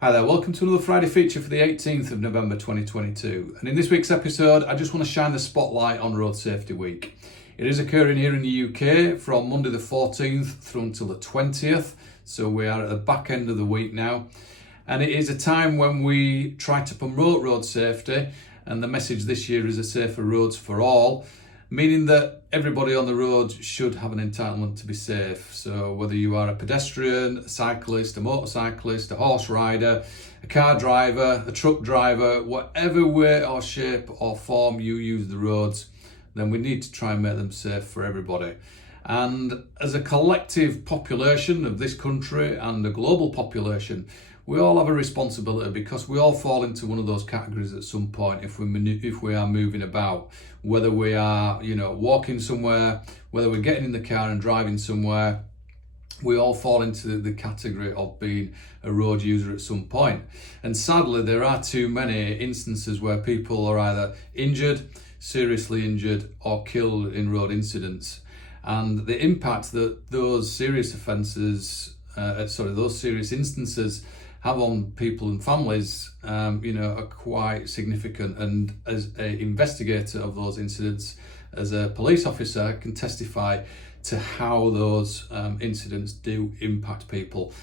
Hi there, welcome to another Friday feature for the 18th of November 2022. And in this week's episode, I just want to shine the spotlight on Road Safety Week. It is occurring here in the UK from Monday the 14th through until the 20th. So we are at the back end of the week now. And it is a time when we try to promote road safety. And the message this year is a safer roads for all, meaning that everybody on the road should have an entitlement to be safe. So whether you are a pedestrian, a cyclist, a motorcyclist, a horse rider, a car driver, a truck driver, whatever way or shape or form you use the roads, then we need to try and make them safe for everybody. And as a collective population of this country and a global population, we all have a responsibility because we all fall into one of those categories at some point if we are moving about, whether we are walking somewhere, whether we're getting in the car and driving somewhere. We all fall into the category of being a road user at some point. And sadly, there are too many instances where people are either injured, seriously injured, or killed in road incidents. And the impact that those serious instances have on people and families, are quite significant. And as an investigator of those incidents, as a police officer, I can testify to how those incidents do impact people.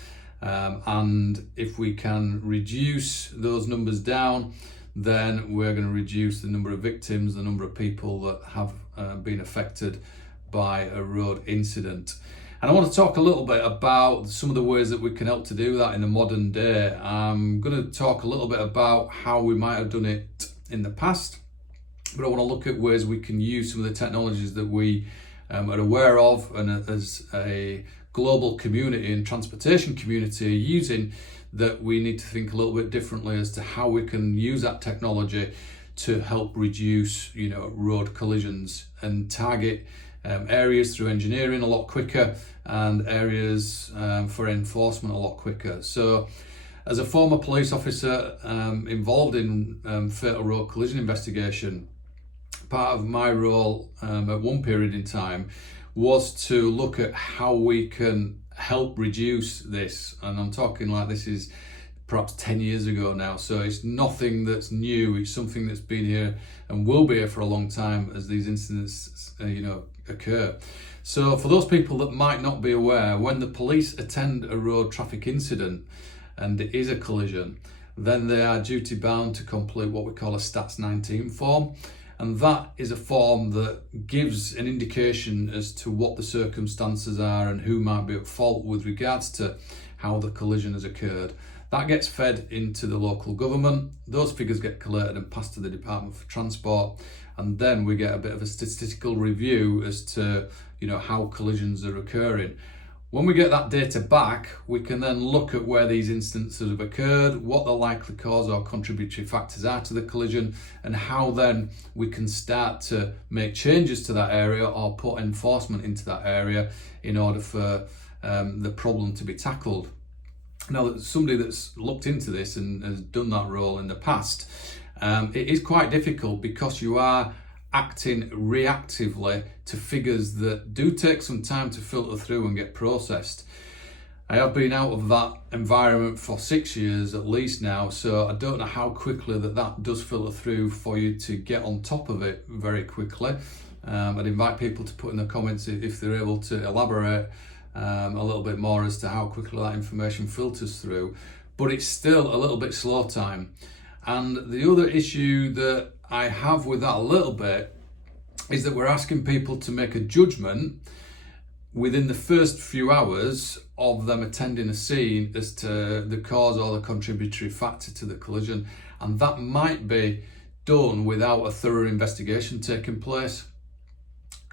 And if we can reduce those numbers down, then we're going to reduce the number of victims, the number of people that have been affected by a road incident. And I want to talk a little bit about some of the ways that we can help to do that in the modern day. I'm going to talk a little bit about how we might have done it in the past, but I want to look at ways we can use some of the technologies that we are aware of and as a global community and transportation community are using, that we need to think a little bit differently as to how we can use that technology to help reduce road collisions and target areas through engineering a lot quicker and areas for enforcement a lot quicker. So as a former police officer involved in fatal road collision investigation, part of my role at one period in time was to look at how we can help reduce this. And I'm talking like this is perhaps 10 years ago now, so it's nothing that's new. It's something that's been here and will be here for a long time as these incidents occur. So for those people that might not be aware, when the police attend a road traffic incident and it is a collision, then they are duty bound to complete what we call a Stats 19 form. And that is a form that gives an indication as to what the circumstances are and who might be at fault with regards to how the collision has occurred. That gets fed into the local government. Those figures get collated and passed to the Department for Transport. And then we get a bit of a statistical review as to how collisions are occurring. When we get that data back, we can then look at where these instances have occurred, what the likely cause or contributory factors are to the collision, and how then we can start to make changes to that area or put enforcement into that area in order for the problem to be tackled. Now, somebody that's looked into this and has done that role in the past, it is quite difficult because you are acting reactively to figures that do take some time to filter through and get processed. I have been out of that environment for 6 years at least now, so I don't know how quickly that does filter through for you to get on top of it very quickly. I'd invite people to put in the comments if they're able to elaborate a little bit more as to how quickly that information filters through, but it's still a little bit slow time. And the other issue that I have with that a little bit is that we're asking people to make a judgment within the first few hours of them attending a scene as to the cause or the contributory factor to the collision, and that might be done without a thorough investigation taking place.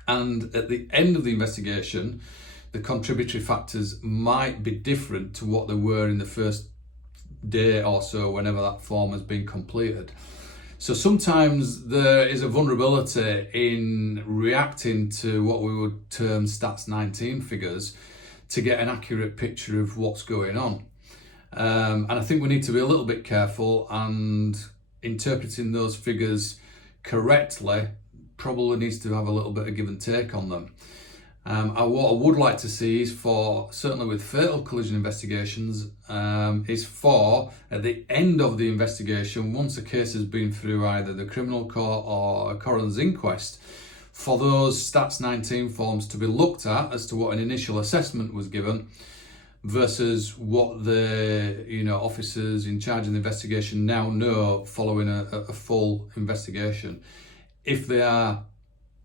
And at the end of the investigation, the contributory factors might be different to what they were in the first day or so whenever that form has been completed. So sometimes there is a vulnerability in reacting to what we would term Stats 19 figures to get an accurate picture of what's going on. And I think we need to be a little bit careful, and interpreting those figures correctly probably needs to have a little bit of give and take on them. What I would like to see is certainly with fatal collision investigations, is for, at the end of the investigation, once a case has been through either the criminal court or a coroner's inquest, for those Stats 19 forms to be looked at as to what an initial assessment was given versus what the officers in charge of the investigation now know following a full investigation. If they are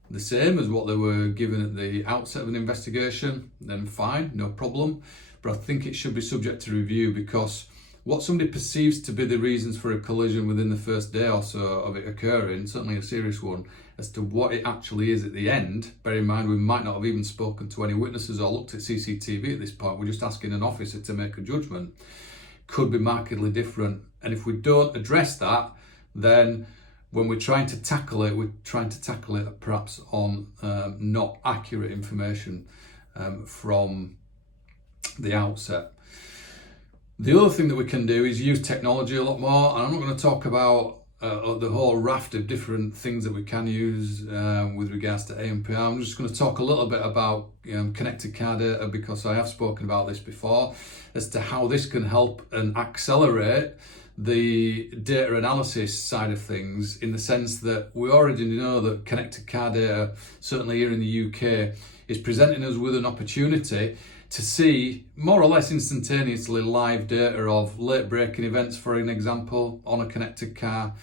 the same as what they were given at the outset of an investigation, then fine, no problem. But I think it should be subject to review, because what somebody perceives to be the reasons for a collision within the first day or so of it occurring, certainly a serious one, as to what it actually is at the end, bear in mind we might not have even spoken to any witnesses or looked at CCTV at this point, we're just asking an officer to make a judgment, could be markedly different. And if we don't address that, then when we're trying to tackle it, we're trying to tackle it perhaps on not accurate information from the outset. The other thing that we can do is use technology a lot more, and I'm not going to talk about the whole raft of different things that we can use with regards to ANPR. I'm just going to talk a little bit about connected car data, because I have spoken about this before, as to how this can help and accelerate the data analysis side of things, in the sense that we already know that connected car data, certainly here in the UK, is presenting us with an opportunity to see more or less instantaneously live data of late braking events, for an example, on a connected car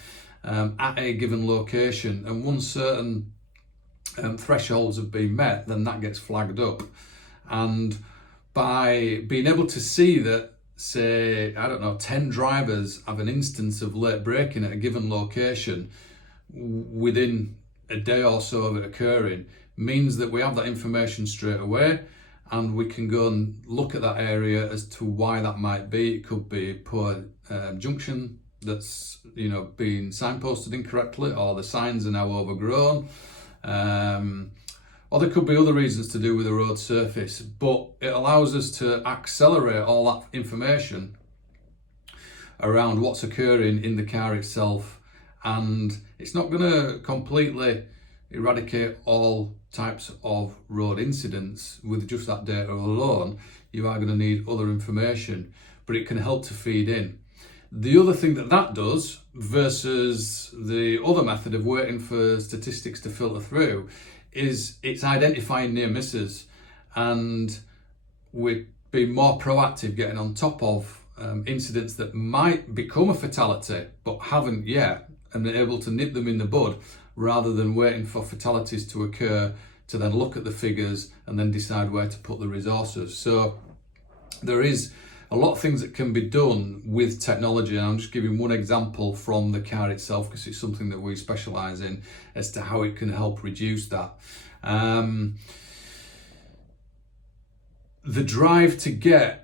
at a given location. And once certain thresholds have been met, then that gets flagged up. And by being able to see that, say, 10 drivers have an instance of late braking at a given location within a day or so of it occurring, means that we have that information straight away, and we can go and look at that area as to why that might be. It could be a poor junction that's being signposted incorrectly, or the signs are now overgrown, or there could be other reasons to do with the road surface. But it allows us to accelerate all that information around what's occurring in the car itself, and it's not going to completely eradicate all types of road incidents with just that data alone. You are going to need other information, but it can help to feed in. The other thing that does, versus the other method of waiting for statistics to filter through, is it's identifying near misses, and we're being more proactive, getting on top of incidents that might become a fatality but haven't yet, and they're able to nip them in the bud, rather than waiting for fatalities to occur to then look at the figures and then decide where to put the resources. So there is a lot of things that can be done with technology, and I'm just giving one example from the car itself, because it's something that we specialise in, as to how it can help reduce that. The drive to get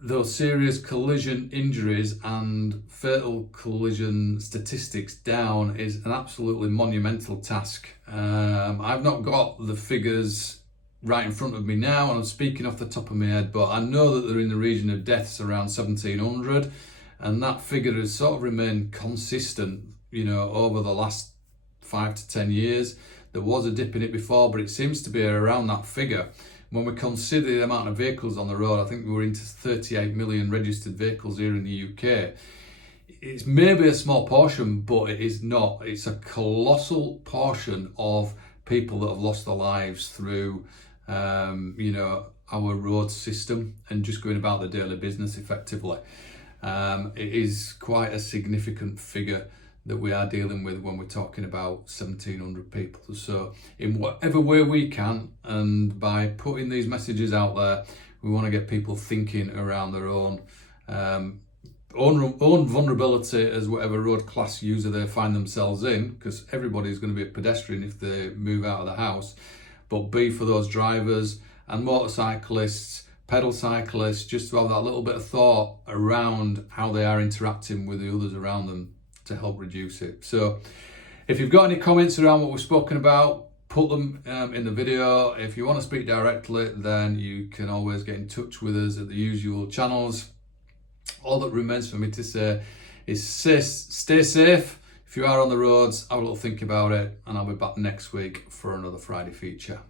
those serious collision injuries and fatal collision statistics down is an absolutely monumental task. I've not got the figures right in front of me now, and I'm speaking off the top of my head, but I know that they're in the region of deaths around 1,700, and that figure has sort of remained consistent, over the last 5 to 10 years. There was a dip in it before, but it seems to be around that figure. When we consider the amount of vehicles on the road, I think we're into 38 million registered vehicles here in the UK. It's maybe a small portion, but it is not. It's a colossal portion of people that have lost their lives through, our road system and just going about their daily business effectively. It is quite a significant figure that we are dealing with when we're talking about 1,700 people. So in whatever way we can, and by putting these messages out there, we want to get people thinking around their own vulnerability as whatever road class user they find themselves in, because everybody's going to be a pedestrian if they move out of the house. But B, for those drivers and motorcyclists, pedal cyclists, just to have that little bit of thought around how they are interacting with the others around them to help reduce it. So if you've got any comments around what we've spoken about, put them in the video. If you want to speak directly, then you can always get in touch with us at the usual channels. All that remains for me to say is stay safe. If you are on the roads, have a little think about it, and I'll be back next week for another Friday feature.